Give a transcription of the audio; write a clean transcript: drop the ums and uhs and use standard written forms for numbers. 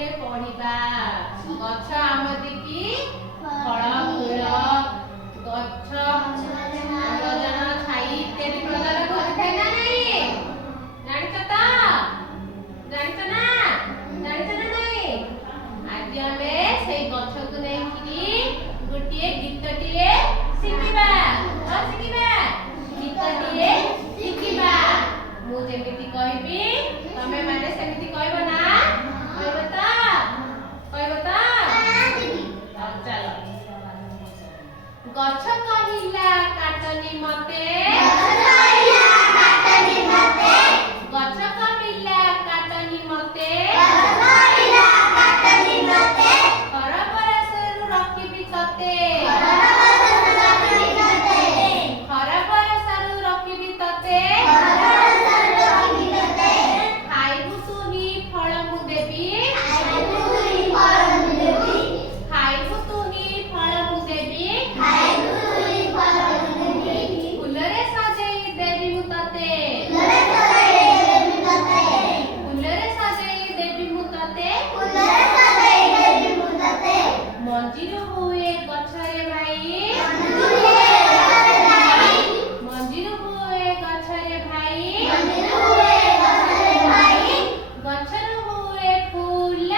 ବିଷୟରେ ପଢିବା। ଗଛ ଆମକୁ କି ଫଳ ଫୁଲ ଗଛ ଅମ୍ଳଜାନ ଛାଇ ଇତ୍ୟାଦି ପ୍ରଦାନ କରିଥାଏ ନା ନାହିଁ? ଜାଣିଛ ତ? ଜାଣିଛ ନା? ଜାଣିଛ ନା ନାହିଁ? ଆଜି ଆମେ ସେଇ ଗଛକୁ ନେଇକିରି ଗୋଟିଏ ଗୀତଟିଏ ଶିଖିବା। ଗୀତଟିଏ ଶିଖିବା। ମୁଁ ଯେମିତି କହିବି ତମେ ମାନେ ସେମିତି କହିବ ନା? କହିବ ତ? କହିବ ତ? ଚାଲ। ଗଛ କହିଲା କାଟନି ମତେ, ଗଛ କହିଲା କାଟନି ମତେ, ଘର ବରଷରୁ ରଖିବି ତତେ, ଘର ବରଷରୁ ରଖିବି ତତେ, ଖାଇବୁ ତୁନି ଫଳ ମୁଁ ଦେବି, ଖାଇବୁ ତୁନି ଫଳ ମୁଁ ଦେବି, ଫୁଲରେ ସଜେଇ ଦେବି ମୁଁ ତତେ, ଫୁଲରେ ସଜେଇ ଦେବି ମୁଁ ତତେ, ମଞ୍ଜିରୁ ହୁଏ ଗଛରେ ଭାଇ, ମଞ୍ଜିରୁ ହୁଏ ଗଛରେ ଭାଇ, ଗଛରୁ ହୁଏ ଫୁଲ,